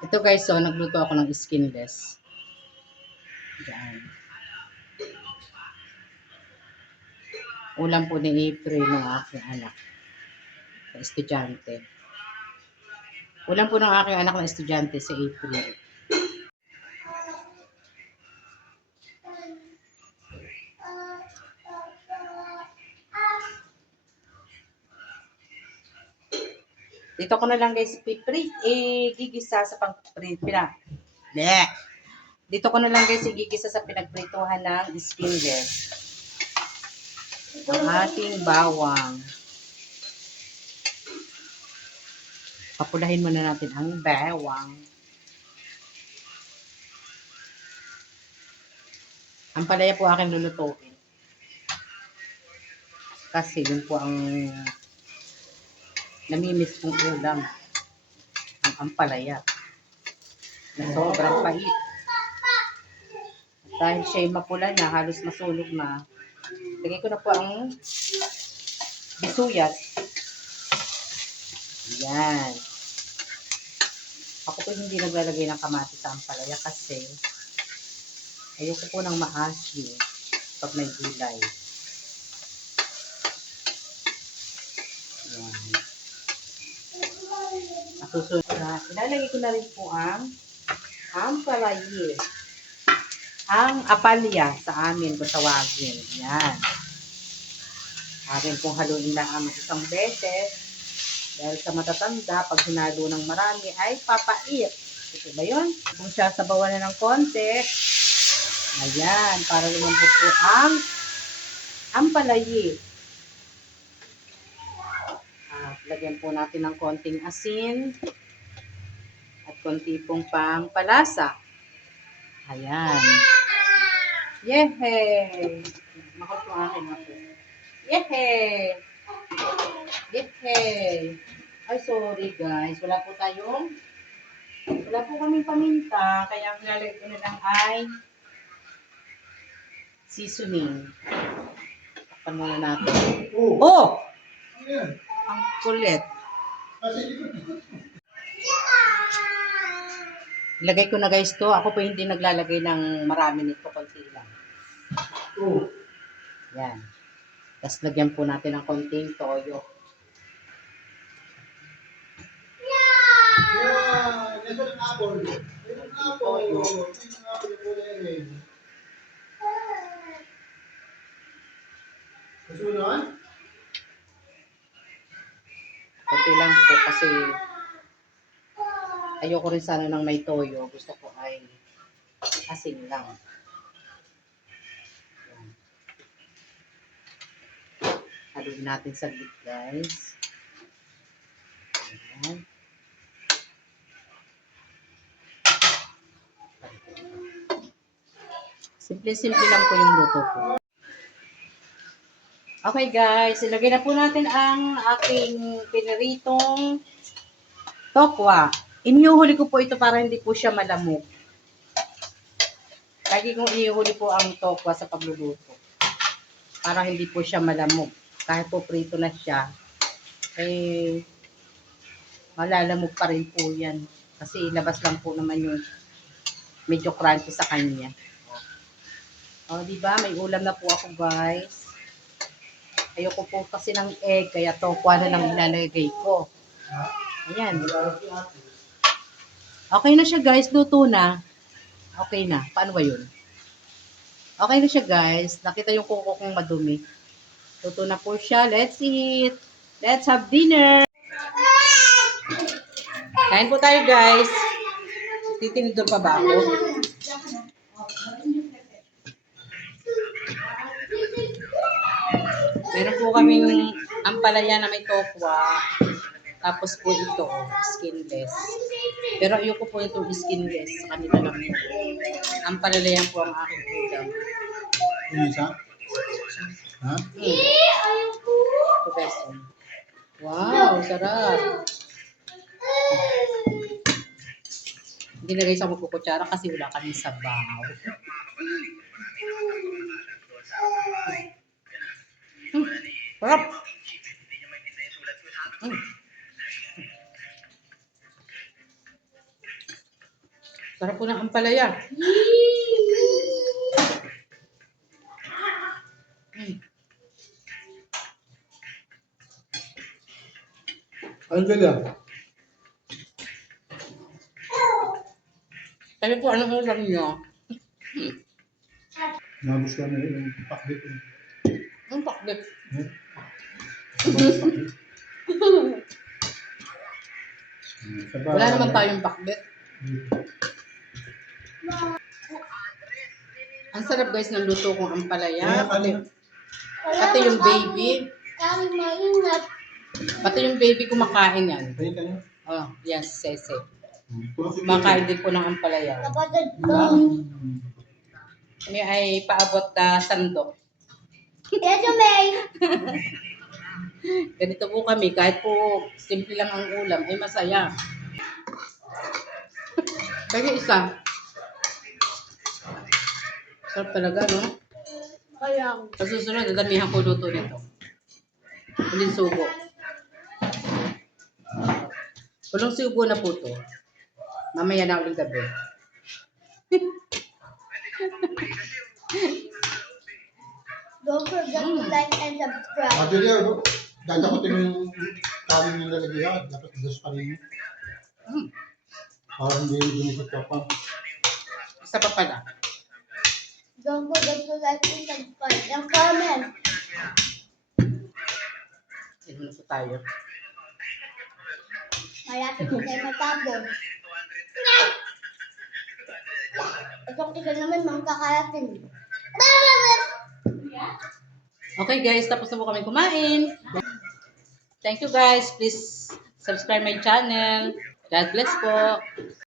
Ito guys, so nagluto ako ng skinless. Diyan. Ulam po ni April ng aking anak na estudyante. Ulam po ng aking anak na estudyante si April. Dito ko na lang guys gigisa sa Dito ko na lang guys igigisa sa pinagprituhan ng skinless. Ang ating bawang. Papulahin muna natin ang bawang. Ang palaya po aking lulutuin. Kasi yun po ang namimiss kong ulam. Ang ampalaya. Na sobrang pait. At dahil siya'y mapula na, halos masunog na, lagay ko na po ang bisuyas. Yan. Ako po hindi naglalagay ng kamatis sa ampalaya kasi ayoko po ng maasim pag may gulay. Yan. Susunod na, ilalagay ko na rin po ang ampalaya. Ang apalya sa amin kung tawagin. Yan. Akin pong haluin lang ang isang beses. Dahil sa matatanda, pag hinalo ng marami ay papait. Ito ba yun? Kung siya sabawan na ng konti, ayan, para lumambot po ang ampalaya. At lagyan po natin ng konting asin at konti pong pangpalasa. Ayan. Yehey! Makot po akin ako. Yehey! Yehey! Ay, sorry guys. Wala po kaming paminta. Kaya ang lalagay ko na lang ay seasoning. Takpan muna natin. Oh! Ang kulit. Ilagay ko na guys to. Ako po hindi naglalagay ng marami nito. Konti lang. Yan. Tapos lagyan po natin ng konting toyo. Toyo. Konti lang po kasi ayoko rin sana ng may toyo. Gusto ko ay asin lang. Haluin natin saglit guys. Ayan. Simple-simple lang po yung luto po. Okay guys, ilagay na po natin ang aking piniritong tokwa. Iniuhuli ko po ito para hindi po siya malamok. Lagi kong iniuhuli po ang tokwa sa pagluluto. Para hindi po siya malamok. Kahit po prito na siya, eh, malalamog pa rin po yan. Kasi ilabas lang po naman yung medyo crunchy sa kanya. O, diba? May ulam na po ako, guys. Ayoko po kasi ng egg, kaya tokwa na lang ilalagay ko. Ayan. Okay na siya, guys. Luto na. Okay na. Paano ba yun? Okay na siya, guys. Nakita yung kuko kong madumi. Luto na po siya. Let's eat. Let's have dinner. Kain po tayo, guys. Titinidor pa ba ako? Meron po kaming ampalaya na may tokwa. Tapos po ito, skinless. Pero ayoko po itong skinless. Sa kanila lang yun. Ampalaya po ang aking ulam. Yung isa? Ha? Ito guys. Wow, sarap. Hindi na guys ako magkukutsara kasi wala kaming sabaw. Sarap. Sarap po ng ampalaya. Ano sila? Sabi po, anong ulam nyo? Nabos ka na yun. Yung pakbit. Ang pakbit. Wala naman tayong pakbit. Ang sarap guys ng luto kong ampalaya. Pati yung baby. Pati yung baby kumakain yan. Kaya kayo? Oh, yan si Sese. Kumakain din po ng ampalaya. Kami ay paabot na sandok. Ganito po kami. Kahit po simple lang ang ulam, ay masaya. Kaya isa. Sarap talaga, no? Sa susunod, dadamihan ko luto nito. Uling subo. Ulong subo na po to. Mamaya na uling gabi. Don't forget to like and subscribe. Sabi niya, dadakutin mo yung kanin yung lalagyan. Dapat dos pa rin. Para hindi dumisot ka pa. Isa pa pala. Don't forget to like and subscribe and comment. Tignan mo na po tayo. Malapit na tayo matapos. Itong isa naman magkakarating. Okay guys, tapos na po kami kumain. Thank you guys. Please subscribe my channel. God bless po.